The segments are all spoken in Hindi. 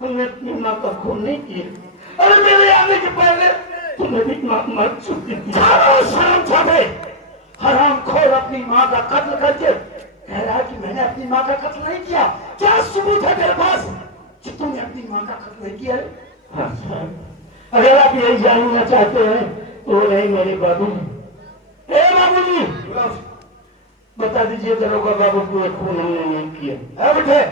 हमने अपनी माँ का खून नहीं किया। अरे मेरे आने के पहले तुमने भी मर चुकी थी। शर्म छापे, हराम खोर अपनी माँ का कत्ल करके कह रहा है कि मैंने अपनी माँ का कत्ल नहीं किया। क्या सबूत है तेरे पास कि तुमने अपनी माँ का कत्ल नहीं किया? अगर आप यही जानना चाहते हैं तो नहीं मेरे बाबू जी। ए बाबू जी, बता दीजिए दरोगा बाबू को खून हमने नहीं किया। बैठे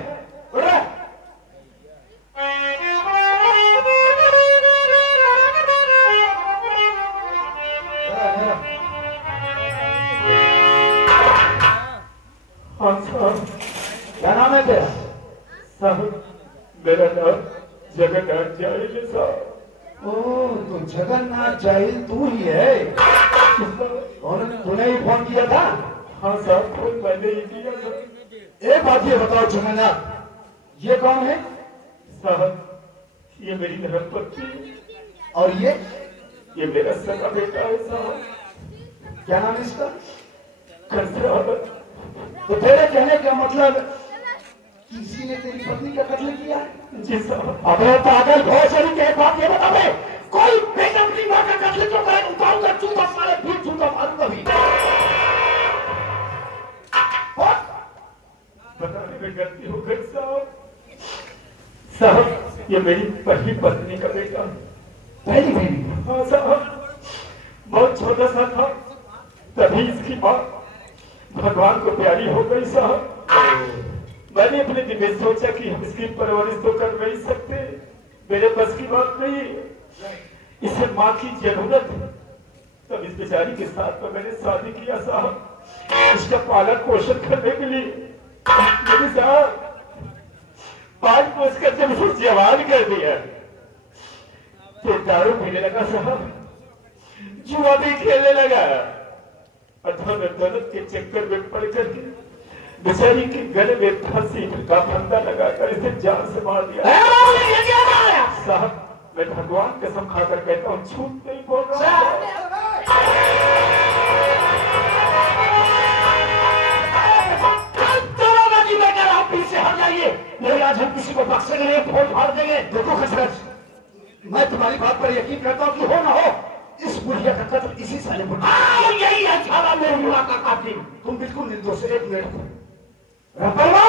क्या नाम है तेरा? साहब मेरा नाम जगन्नाथ जाहिल है साहब। ओह, तो जगन्नाथ जाहिल तू ही है? तूने ही फोन किया था? हाँ साहब, फोन मैंने ही किया था। एक बात ये बताओ जगन्नाथ, ये कौन है? साहब ये मेरी धर्मपत्नी। और ये मेरा सगा बेटा है साहब। क्या नाम है इसका? कंसरावत। तो तेरे कहने का मतलब किसी ने तेरी पत्नी का कत्ल किया? जी साहब। अबे पागल भोसड़ी के बात ये बता बे, कोई बेटा अपनी माँ का कत्ल क्यों करे? उठाऊंगा जूता साले, फिर जूता मारूंगा भी। बताने में गलती हो गई साहब। साहब ये मेरी पहली पत्नी का बेटा। पहली बीवी? हाँ साहब, बहुत छोटा सा था तभी इसकी माँ भगवान को प्यारी हो गई साहब। मैंने अपने दिल में सोचा कि हम इसकी परवरिश तो कर नहीं सकते, मेरे बस की बात नहीं, इसे माँ की जरूरत है। तब इस बेचारी के साथ तो मैंने शादी किया साहब, इसका पालन पोषण करने के लिए। मेरे साहब पाल पोस कर जब उसे जवान कर दिया तो दारू पीने लगा साहब, जुआ भी खेलने लगा। दौलत के चक्कर में पड़ करके बेचारी के गले में फांसी का फंदा लगाकर इसे जान से मार दिया। साहब मैं भगवान कसम खाकर कहता हूँ, झूठ नहीं बोल रहा। पीछे हट जाइए, नहीं आज हम किसी को बख्शेंगे नहीं, फोन फाड़ देंगे। देखो खसरत, मैं तुम्हारी बात पर यकीन करता हूँ कि हो ना हो इस बुढ़िया का कत्ल इसी साले पर। यही है छाला मेरी माँ का कातिल। तुम बिल्कुल निर्दोष। एक मिनट रपलवा,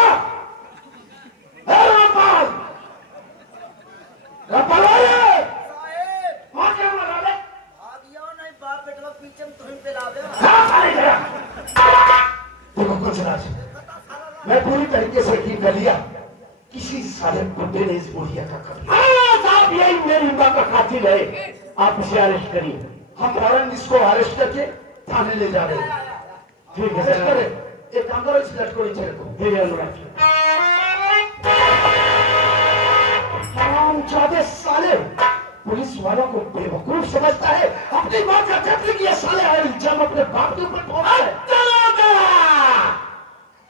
रपाल रपलवा माँ क्या मारा ले? आगियो नहीं बाप बेटा पीछे में तुम्हें पे लावे। देखो कुछ मैं पूरी तरीके से यकीन कर लिया, किसी साले बुड्ढे ने इस बुढ़िया का कत्ल। साहब यही मेरी माँ का कातिल है, आप इसे अरेस्ट करिए। हम फौरन इसको अरेस्ट करके थाने ले जा रहे हैं। ठीक है सर। एक काम करो, इस लटको नीचे रखो। ठीक है अनुराग। हरामजादे साले, पुलिस वालों को बेवकूफ समझता है, अपनी माँ का कत्ल किया साले, और इल्जाम अपने बाप के ऊपर ठोका है।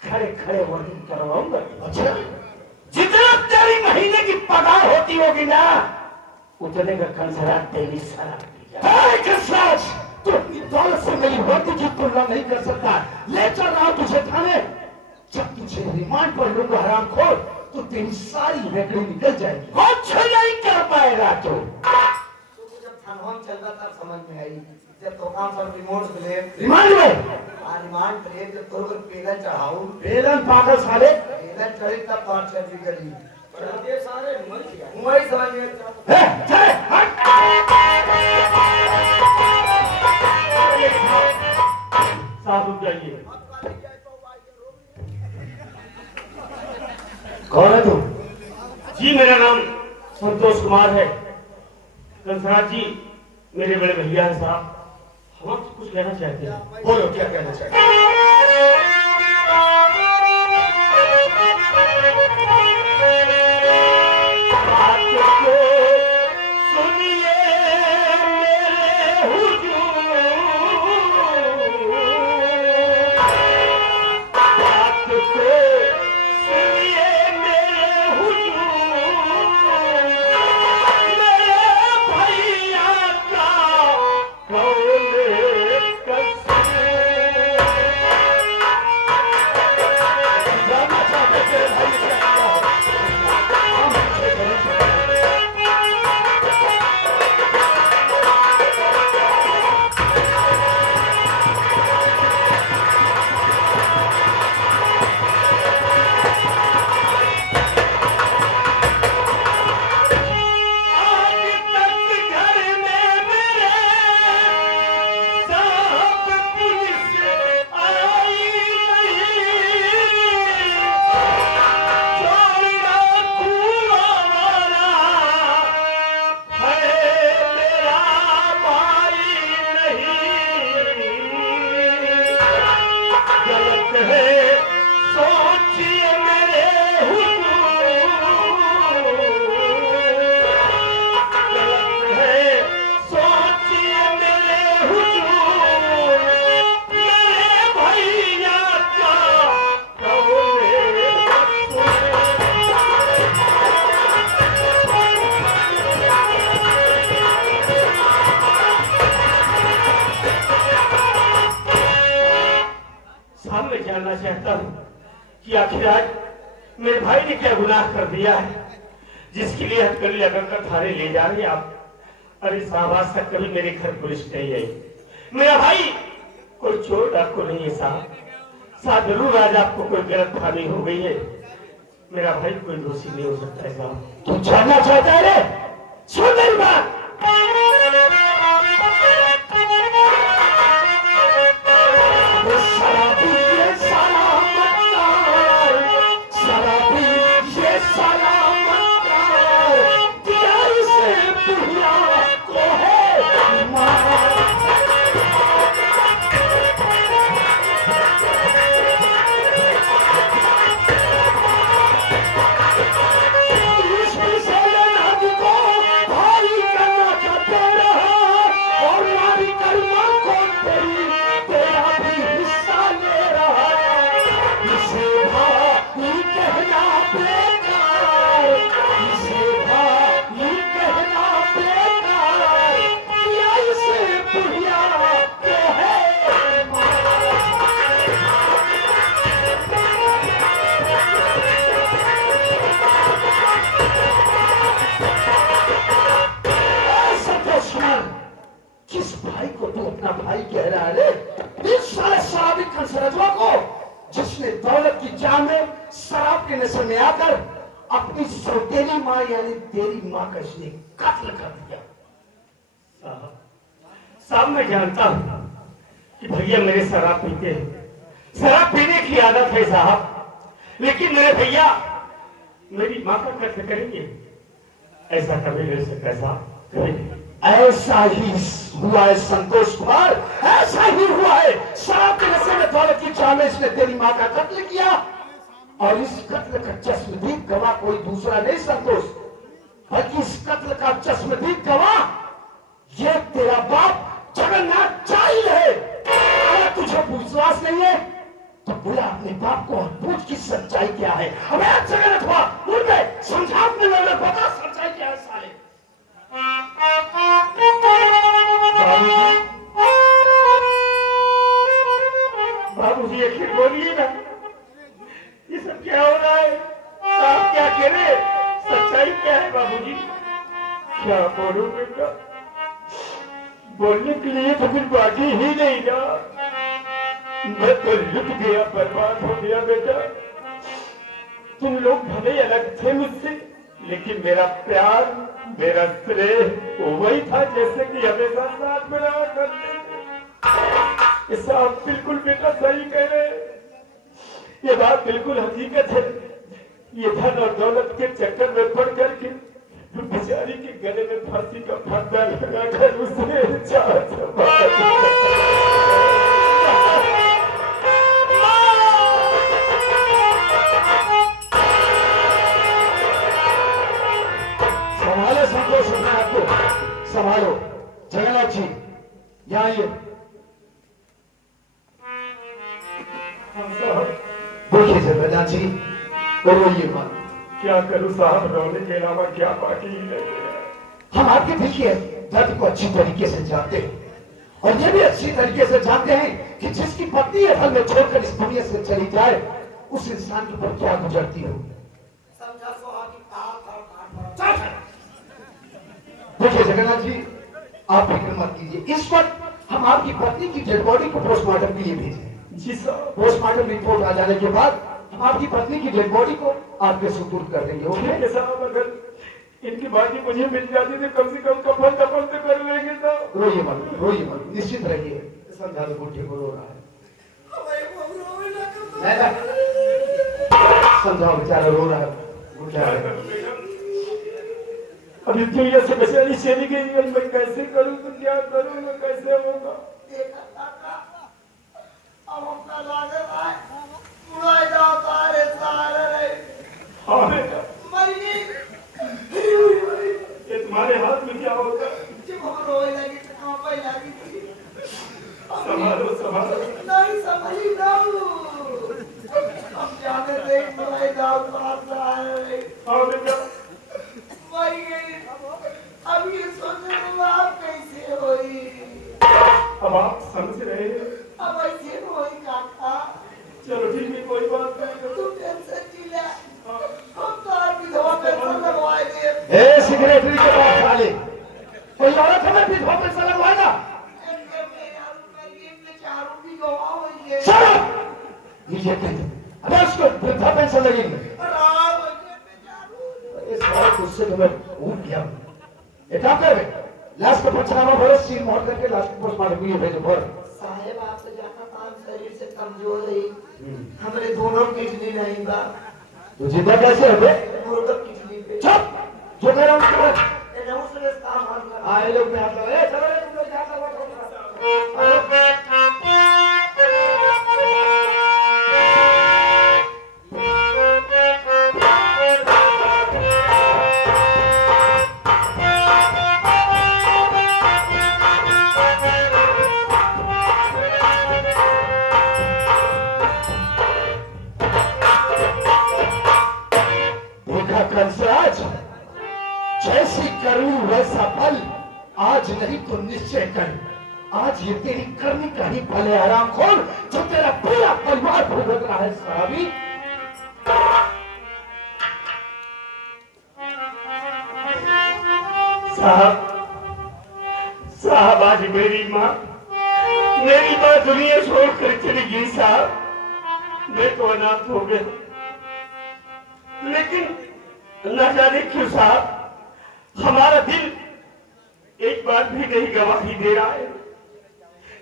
खड़े खड़े वर्णन करवाऊंगा। अच्छा, जितना तेरी महीने की पगार होती होगी ना, उतने का कंसरा तेरी शराब। तू अपनी दौलत से मेरी रोटी की तुलना नहीं कर सकता। ले चल रहा हूं तुझे थाने, जब तुझे रिमांड पर लूंगा हरामखोर, तो तेरी सारी रेकड़ी निकल जाएगी। कुछ नहीं कर पाएगा तू। जब थानवा चल रहा था समझ में आई, जब तो काम पर रिमोट ब्लेड रिमांड में रिमांड ब्लेड जब तोर पेलन चढ़ाऊं, पेलन पागल साले, पेलन चढ़ी तब बात चली गई। ये सारे मर गया, वही समझ में चल हट। साहब रुक जाइए। कौन है तू? जी मेरा नाम संतोष कुमार है। कंसराज जी मेरे बड़े भैया हैं साहब, हम आपसे कुछ कहना चाहते हैं। बोलो क्या कहना चाहते हैं? सुनिए जानना चाहता हूँ कि आखिर आज मेरे भाई ने क्या गुनाह कर दिया है जिसके लिए हथकड़ी लगाकर थाने ले जा रहे हैं आप। अरे साहब आज तक कभी मेरे घर पुलिस नहीं आई। मेरा भाई कोई चोर डाकू नहीं है साहब। साहब जरूर आज आपको कोई गलत फहमी हो गई है। मेरा भाई कोई दोषी नहीं हो सकता है साहब। तू जानना चाहता है रे? सुन मेरी बात। किस भाई को तू अपना भाई कह रहा है? इस साले शराबी खनसरजवा को जिसने दौलत की चाह में शराब के नशे में आकर अपनी सौतेली माँ यानी तेरी माँ का इसने कत्ल कर दिया। साहब मैं जानता हूँ कि भैया मेरे शराब पीते हैं, शराब पीने की आदत है साहब, लेकिन मेरे भैया मेरी माँ का कत्ल करेंगे ऐसा कभी नहीं सकता साहब, कभी। ऐसा ही हुआ है संतोष कुमार, ऐसा ही हुआ है। शराब के नशे में दौलत की चाह में इसने तेरी माँ का कत्ल किया और इस कत्ल का चश्मदीद गवाह कोई दूसरा नहीं संतोष, बल्कि इस कत्ल का चश्मदीद गवाह ये तेरा बाप जगन्नाथ चाहिए है। अगर तुझे विश्वास नहीं है तो बुला अपने बाप को और पूछ की सच्चाई क्या है। हमें जगन्नाथ हुआ उनके समझा अपने लोगों को बता सच्चाई क्या है साले। बाबूजी आखिर बोलिए ना, ये सब क्या हो रहा है? आप क्या कह रहे? सच्चाई क्या है बाबूजी? क्या बोलूं बेटा, बोलने के लिए तो कुछ बाकी ही नहीं ना। मैं तो लुट गया, बर्बाद हो गया बेटा। तुम लोग भले अलग थे मुझसे, लेकिन मेरा प्यार, मेरा स्नेह वही था जैसे कि हमेशा साथ में रहा करते थे। इस आप बिल्कुल बेटा सही कह रहे, ये बात बिल्कुल हकीकत है। ये धन और दौलत के चक्कर में पड़ करके बेचारी के गले में फांसी का फंदा लगाकर उसने संभालो संतोष अपने आप को संभालो। जगन्नाथ जी यहाँ आइए। देखिए जगन्नाथ जी रोइए मत। क्या करूं साहब, रोने के अलावा क्या बाकी है? हम आपके दिल के दर्द को अच्छी तरीके से जानते हैं और ये भी अच्छी तरीके से जानते हैं कि जिसकी पत्नी असल में छोड़कर इस दुनिया से चली जाए उस इंसान के ऊपर क्या गुजरती हो। देखिए जगन्नाथ जी आप फिक्र मत कीजिए, इस वक्त हम आपकी पत्नी की डेड बॉडी को पोस्टमार्टम के लिए भेजें। जी साहब। पोस्टमार्टम रिपोर्ट आ जाने के बाद हम आपकी पत्नी की डेड बॉडी को आपके सुपुर्द कर देंगे। ओके साहब, अगर इनकी बाकी मुझे मिल जाती तो कम से कम कफन दफन तो कर लेंगे साहब। रोइए मत, निश्चिंत रहिए। समझा दो बुढ़े को रो रहा है, समझाओ बेचारा रो रहा है, बुढ़ा है। अभी दुनिया से बेचारी चली गई, मैं कैसे करूं तो क्या करूं, मैं कैसे होगा? हाँ बेटा, ये तुम्हारे हाथ में क्या होगा? संभालो संभालो। नहीं समझी हम जाने थे हाँ बेटा, अब ये सोचने बात कैसे होई? अब आप समझ रहे हैं। अब ऐसे होई काका। चलो ठीक कोई औरत हमें विधवा पैसा लगवाएगा? ये कहते अबे उसको वृद्धा पेंशन लगेगी। इस बात उससे तुम्हें ऊट गया। एक काम कर लाश का पंचनामा भरो, सील मोहर करके लाश को पोस्टमार्टम के लिए भेजो। भर साहेब आपसे ज्यादा काम शरीर से कमजोर है, हमारे दोनों किडनी नहीं बा। तो जिंदा कैसे हो बे? दोनों किडनी पे। चुप, जो कह रहा हूँ कर। ए नौ से काम हल कर। आए लोग में हाथ लगा, चलो रे तुम लोग हाथ लगा। कंसराज, जैसी करूं वैसा फल, आज नहीं तो निश्चय कर। आज ये तेरी करनी का ही फल है हरामखोर, जो तेरा पूरा परिवार भुगत रहा है। शराबी साहब आज मेरी माँ दुनिया छोड़कर चली गई साहब। मैं तो अनाथ हो गया, लेकिन न जाने क्यों साहब हमारा दिल एक बार भी नहीं गवाही दे रहा है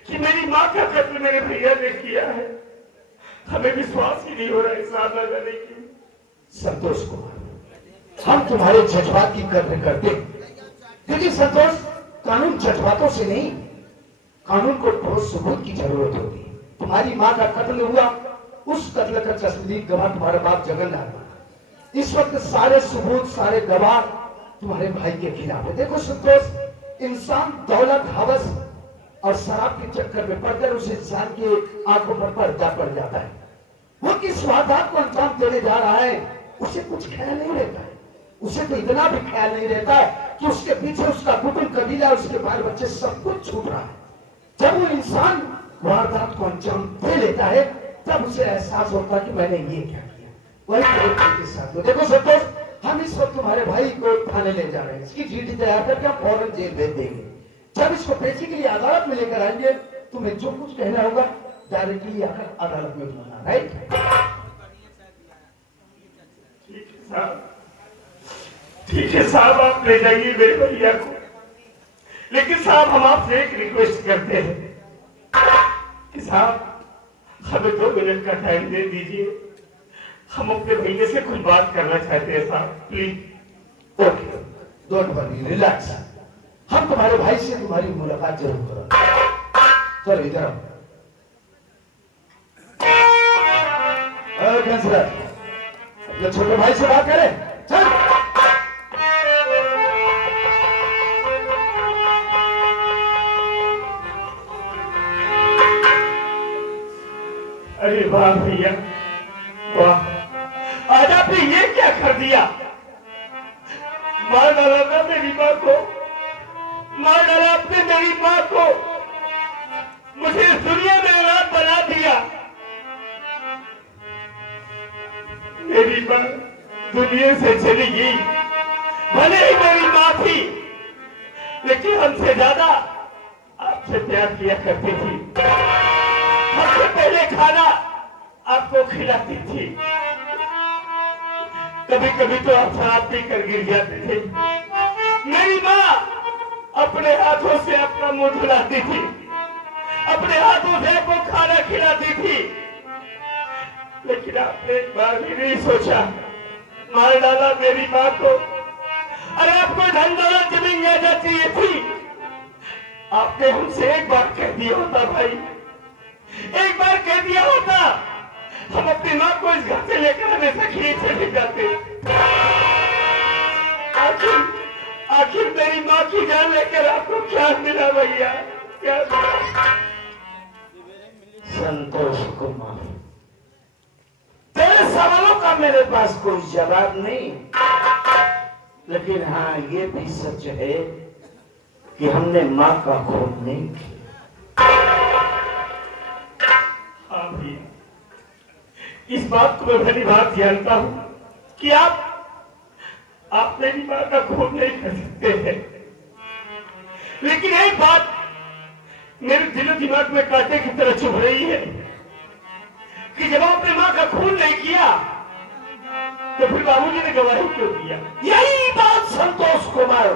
कि मेरी माँ का कत्ल मेरे भैया ने किया है। हमें विश्वास ही नहीं हो रहा है साहब, न जाने क्यों। संतोष कुमार, हम तुम्हारे जज्बात की कद्र करते, लेकिन संतोष, कानून जज्बातों से नहीं, कानून को ठोस सबूत की जरूरत होती है। तुम्हारी माँ का कत्ल हुआ, उस कत्ल का चश्मदीद गवाह तुम्हारा बाप जगन्नाथ। इस वक्त सारे सबूत, सारे गवाह तुम्हारे भाई के खिलाफ है। देखो संतोष, इंसान दौलत, हवस और शराब के चक्कर में पड़कर उस इंसान की आंखों पर पर्दा पड़ जाता है। वो किस वारदात को अंजाम देने जा रहा है उसे कुछ ख्याल नहीं रहता है। उसे तो इतना भी ख्याल नहीं रहता है कि उसके पीछे उसका कुटुंब, कबीला, उसके बाल बच्चे सब कुछ छूट रहा है। जब वो इंसान वारदात को अंजाम दे लेता है तब उसे एहसास होता है कि मैंने ये क्या किया। वही के साथ तो देखो संतोष, हम इस वक्त तुम्हारे भाई को थाने ले जा रहे हैं। इसकी चीटी तैयार करके हम फौरन जेल भेज देंगे। जब इसको पेशी के लिए अदालत में लेकर आएंगे, तुम्हें जो कुछ कहना होगा डायरेक्टली आकर अदालत में बोलना। राइट? ठीक है साहब, आप ले जाइए मेरे भैया को। लेकिन साहब हम आपसे एक रिक्वेस्ट करते हैं कि साहब हमें 2 मिनट का टाइम दे दीजिए। हम अपने भैया से कुछ बात करना चाहते हैं साहब, please. Okay, don't worry, relax. हम तुम्हारे भाई से तुम्हारी मुलाकात जरूर करेंगे। चलो इधर आओ। अपने छोटे भाई से बात करें। चल। अरे वाह भैया, वाह, आज आपने ये क्या कर दिया? मार डाला ना मेरी माँ को, मार डाला आपने मेरी माँ को, मुझे इस दुनिया में औलाद बना दिया। मेरी माँ दुनिया से चली गई, भले ही मेरी माँ थी, लेकिन हमसे ज्यादा आपसे प्यार किया करती थी। सबसे पहले खाना आपको खिलाती थी। कभी कभी तो आप शराब पीकर गिर जाते थे। मेरी माँ अपने हाथों से अपना मुंह धुलाती थी, अपने हाथों से आपको खाना खिलाती थी, लेकिन आपने एक बार भी नहीं सोचा, मार डाला मेरी माँ को। अरे आपको धन दौलत जमीन जायदाद चाहिए थी, आपने हमसे एक बार कह दिया होता भाई, एक बार कह दिया होता, हम अपनी माँ को इस घर से लेकर हमेशा खींच चले जाते। आखिर मेरी माँ की जान लेकर आपको क्या मिला भैया, क्या मिला? संतोष कुमार, तेरे सवालों का मेरे पास कोई जवाब नहीं, लेकिन हाँ ये भी सच है कि हमने माँ का खून नहीं किया। हाँ भैया, इस बात को मैं भली बात जानता हूँ कि आप मेरी माँ का खून नहीं कर सकते हैं, लेकिन एक बात मेरे दिलो दिमाग में कांटे की तरह चुभ रही है कि जब अपने माँ का खून नहीं किया तो फिर बाबूजी ने गवाही क्यों दिया? यही बात संतोष कुमार,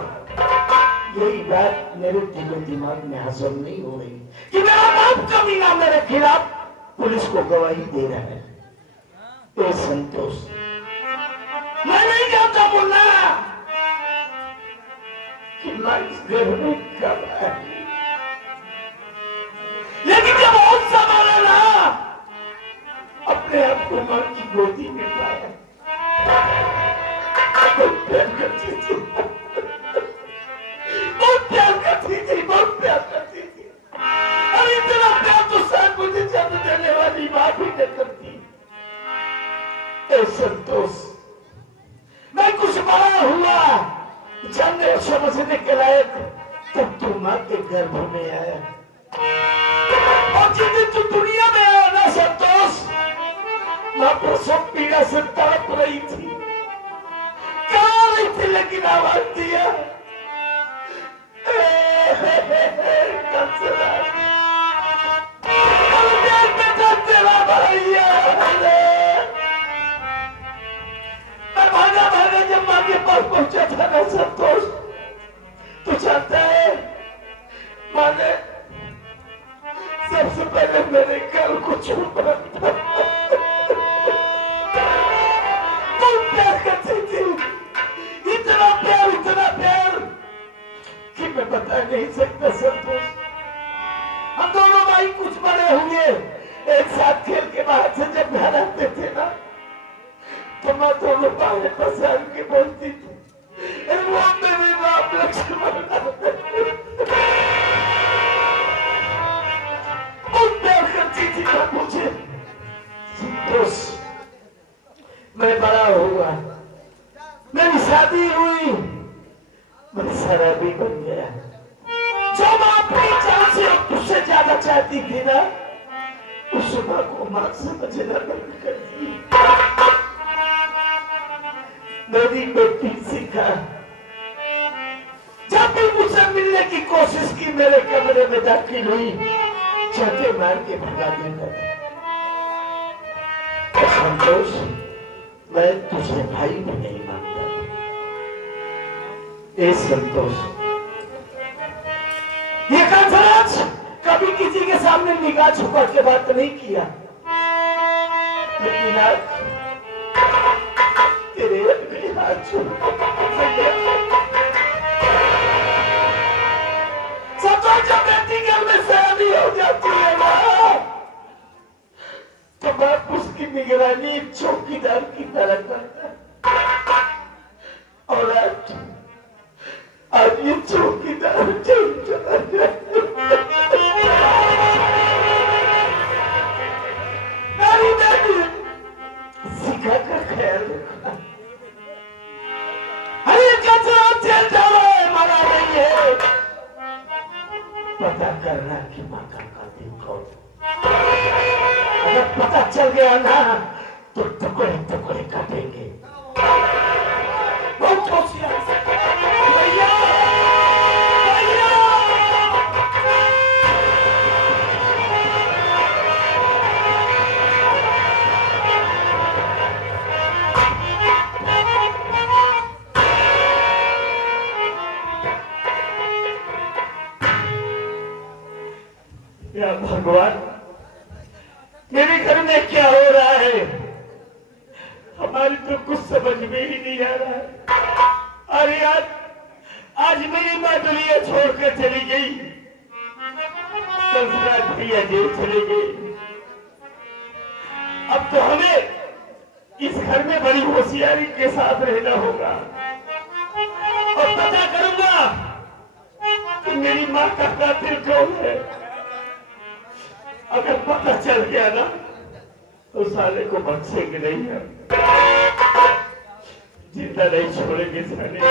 यही बात मेरे दिलो दिमाग में हजम नहीं हो रही कि मेरा बाप कमीना मेरे खिलाफ पुलिस को गवाही दे रहा है। ए संतोष, मैं नहीं जानता बोलना कि मैं इस घर में कब आई, लेकिन जब और संभाला ना अपने आप को मां की गोदी में पाया, बहुत प्यार करती थी, बहुत प्यार करती थी, बहुत प्यार करती थी। और इतना प्यार तो शायद मुझे जन्म देने वाली मां भी न करती। ए संतोष, मैं कुछ बड़ा हुआ, जानने और समझने के लायक, तब तू मां के गर्भ में आया। और जिस दिन तू दुनिया में आया ना संतोष, मां प्रसव पीड़ा से तड़प रही थी, कहा रही थी, लेकिन आवाज दिया तेरा भैया। मैं भागा भागा जब मां के पास पहुंचा था ना संतोष, तू जानता है मां ने सबसे पहले मेरे घर को छुपा था। बहुत प्यार करती थी, इतना प्यार कि मैं बता नहीं सकता संतोष। हम दोनों भाई कुछ बड़े हुए, एक साथ खेल के बाहर से जब घर आते थे ना, तो मैं दोनों बाहर पसार के बोलती थी, वो मेरे बाप लक्ष्मण। बहुत प्यार करती थी ना मुझे संतोष। मैं बड़ा हुआ, मेरी शादी हुई, मैं शराबी बन गया। जो मां अपनी जान से तुझसे ज्यादा चाहती थी ना, उस मां को मां समझना बंद कर दी। मेरी बेटी सीखा, जब भी मुझसे मिलने की कोशिश की, मेरे कमरे में दाखिल हुई, छाते मार के भगा देता था। संतोष, मैं तुझे भाई भी नहीं मानता। ए संतोष, ये कंसराज कभी किसी के सामने निगाह छुपा के बात नहीं किया, लेकिन आज तेरे अगले हाथ संतोष, जब बेटी घर में शादी हो जाती है ना, तो बाप उसकी निगरानी एक चौकीदार की तरह करता है। और आज ये चौकीदार चला जाए। मेरी बेटी सिखा का ख्याल रखना। अरे कचरा जेल जा रहा है, मरा नहीं है, पता करना कि मां का कातिल कौन। अगर पता चल गया ना, तो टुकड़े टुकड़े काटेंगे। बहुत होशियार भैया, भैया। या भगवान, मेरे घर में क्या हो रहा है? हमारी तो कुछ समझ में ही नहीं आ रहा है। अरे यार, आज मेरी माँ दुनिया छोड़कर चली गई, संसराज भैया जेल चले गए। अब तो हमें इस घर में बड़ी होशियारी के साथ रहना होगा और पता करूंगा कि मेरी माँ का कातिल कौन है। अगर पता चल गया ना, तो साले को बख्शेंगे नहीं है, जिंदा नहीं छोड़ेंगे साले को।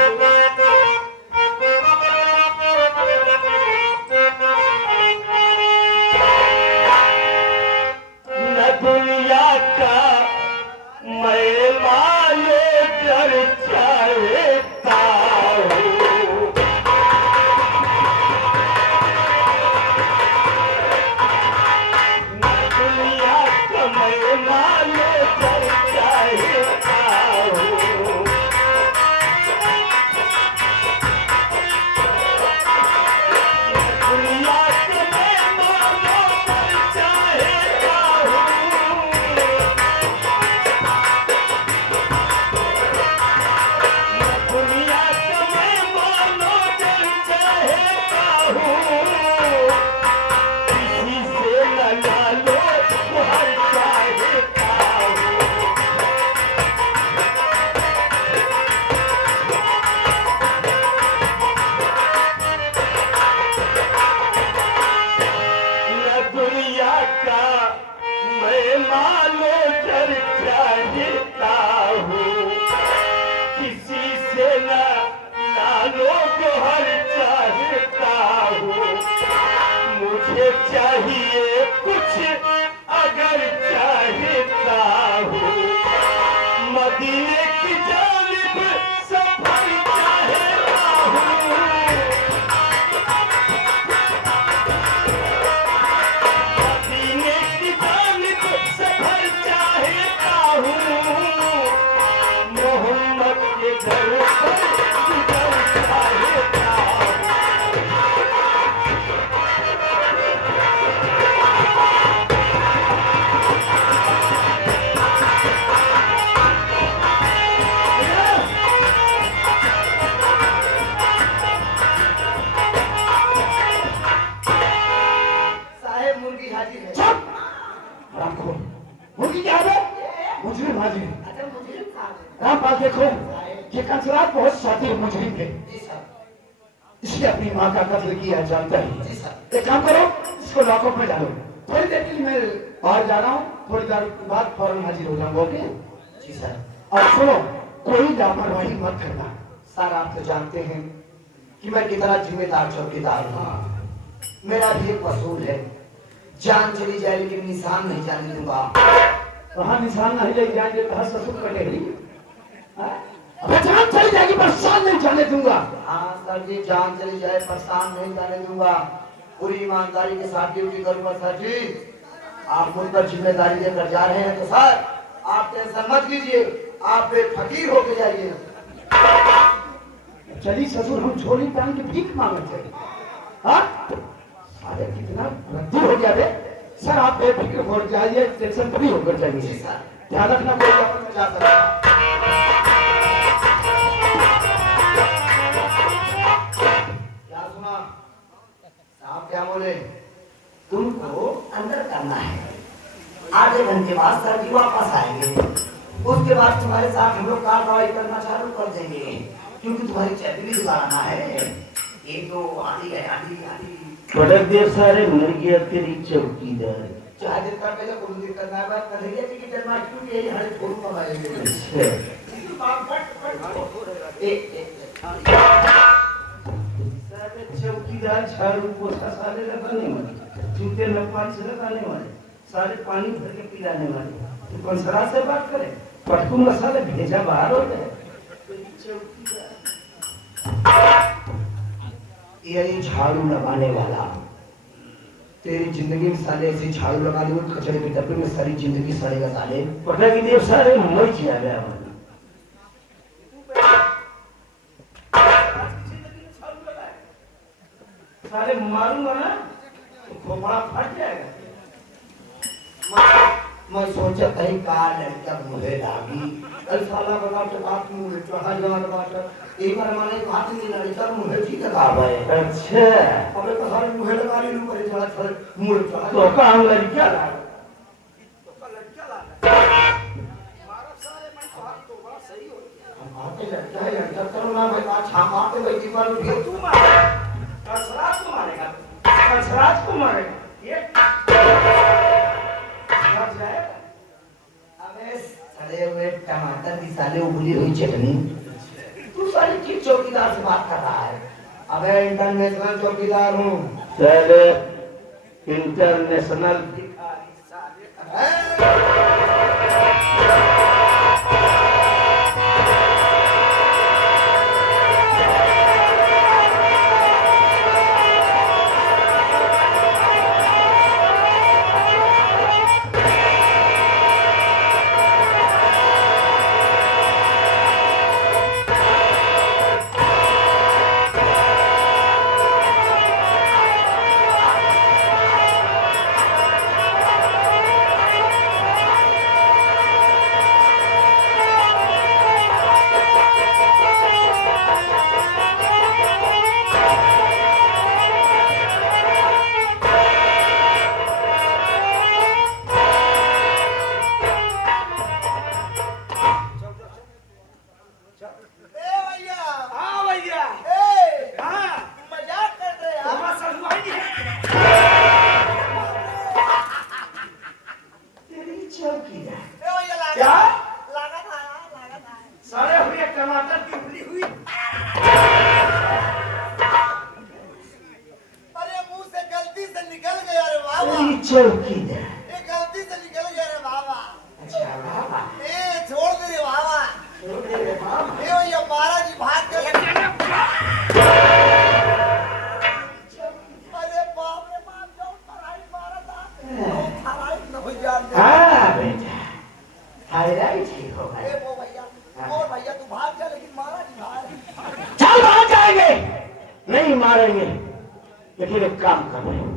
न दुनिया का मैं माले कर चाहता हूँ, इसने अपनी माँ का कत्ल किया जानता जी ही। सर। एक काम करो, इसको लॉकअप में डालो। थोड़ी देर के लिए मैं बाहर जा रहा हूँ, थोड़ी देर के बाद फौरन हाजिर हो जाऊंगा। ओके? जी सर। और सुनो, कोई लापरवाही मत करना। सर आप तो जानते हैं कि मैं कितना जिम्मेदार चौकीदार हूँ। मेरा भी एक वसूल है, जान चली जाए लेकिन निशान नहीं जाने दूंगा। वहां निशान नहीं ले जाएंगे तो हर ससुर कटेगी। अबे जान चली जाएगी, परेशान नहीं जाने दूंगा। हाँ सर जी, जान चली जाए परेशान नहीं जाने दूंगा। पूरी ईमानदारी के साथ ड्यूटी करूंगा सर जी। आप मुझ पर जिम्मेदारी लेकर जा रहे हैं तो सर आप टेंशन मत लीजिए, आप बेफकीर होके जाइए। चली ससुर, हम झोली टांग के भीख मांगे थे। हाँ? साले कितना रद्दी हो गया रे। सर आप बेफिक्र हो जाइए, टेंशन फ्री होकर जाइए। जी सर। ध्यान रखना, कोई मैं जा सकता हूँ। क्या सुना? साहब क्या बोले? तुमको अंदर करना है, आधे घंटे बाद सर जी वापस आएंगे। उसके बाद तुम्हारे साथ हम लोग कार्रवाई करना चालू कर देंगे, क्योंकि तुम्हारी चैती भी दिलाना है। ये तो आधी है, आधी पटक देव सारे मर गया तेरी चौकीदार। चाहे दिन का पहले कोई दिक्कत ना है, कन्हैया जी की जन्माष्टमी के यही हरे फूल मंगाएंगे। सारे चौकीदार झाड़ू पोछा सारे लगाने वाले, जूते में पांच लगाने वाले, सारे पानी भर के पिलाने वाले। तो कंसरा से बात करे, पटकू मसाले भेजा बाहर हो गए। यही झाड़ू लगाने वाला तेरी जिंदगी में साले ऐसे झाड़ू लगा दूंगा कचरे के डब्बे में, सारी जिंदगी सड़ेगा साले। पटक देव सारे मर जिया गया वाले। सारे मारूंगा ना तो खोपड़ा फट जाएगा। मैं सोचा कहीं का लड़का मुझे लागी, कल साला बना तो बात मुझे चढ़ा जमा बात एक बार माने बात नहीं लड़का मुझे जी लगा भाई। अच्छा अबे तो हर मुझे लगा ली लू करे चढ़ा चढ़ मुझे चढ़ा तो का हम लड़कियां ला आते लड़का है लड़का करो ना भाई, बात छाप आते भाई की बार भी तू मार कसराज को मारेगा, कसराज को मारेगा ये मर जाएगा। अबे सड़े हुए टमाटर की साले उबली हुई चटनी, तू सारी किस चौकीदार से बात कर रहा है? अबे इंटरनेशनल चौकीदार हूँ। चले इंटरनेशनल चौकीदार ये गलती से निकल गया रे बाबा। अच्छा बाबा ए छोड़ दे रे बाबा। छोड़ दे रे बाबा। ए ये महाराज जी भाग के अरे बाप रे बाप, जो पढ़ाई मारा था पढ़ाई न हो जान दे। हाँ बेटा थायराइड ठीक हो गया। ए वो भैया और भैया तू भाग जा, लेकिन महाराज जी भाग। चल भाग जाएंगे, नहीं मारेंगे, लेकिन एक काम कर रहे हैं,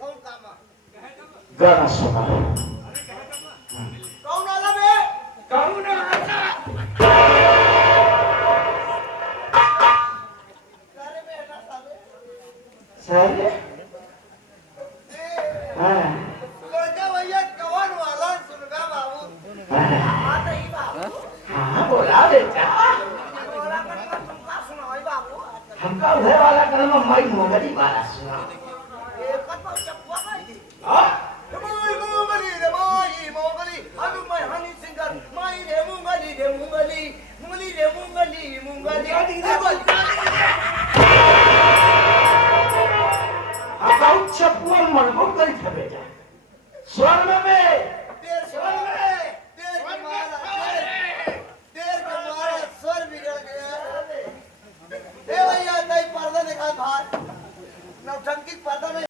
कौन काम है? गाना सुना। कौन वाला बे? कौन आता करे में है ना साले। साले हाँ लड़का भैया कौन वाला सुनगा बाबू? हाँ आता ही बाबू। हाँ बोला बेटा। बोला कर तुम का सुनाओ बाबू? हमका उधर वाला कलमा माई मोगली वाला सुना। ये कदम चप्पा नहीं हाँ? मोई मोगली रे मोई मोगली अनु मैं हनी सिंगर माई रे मोगली मुंगली रे मुंगली मुंगली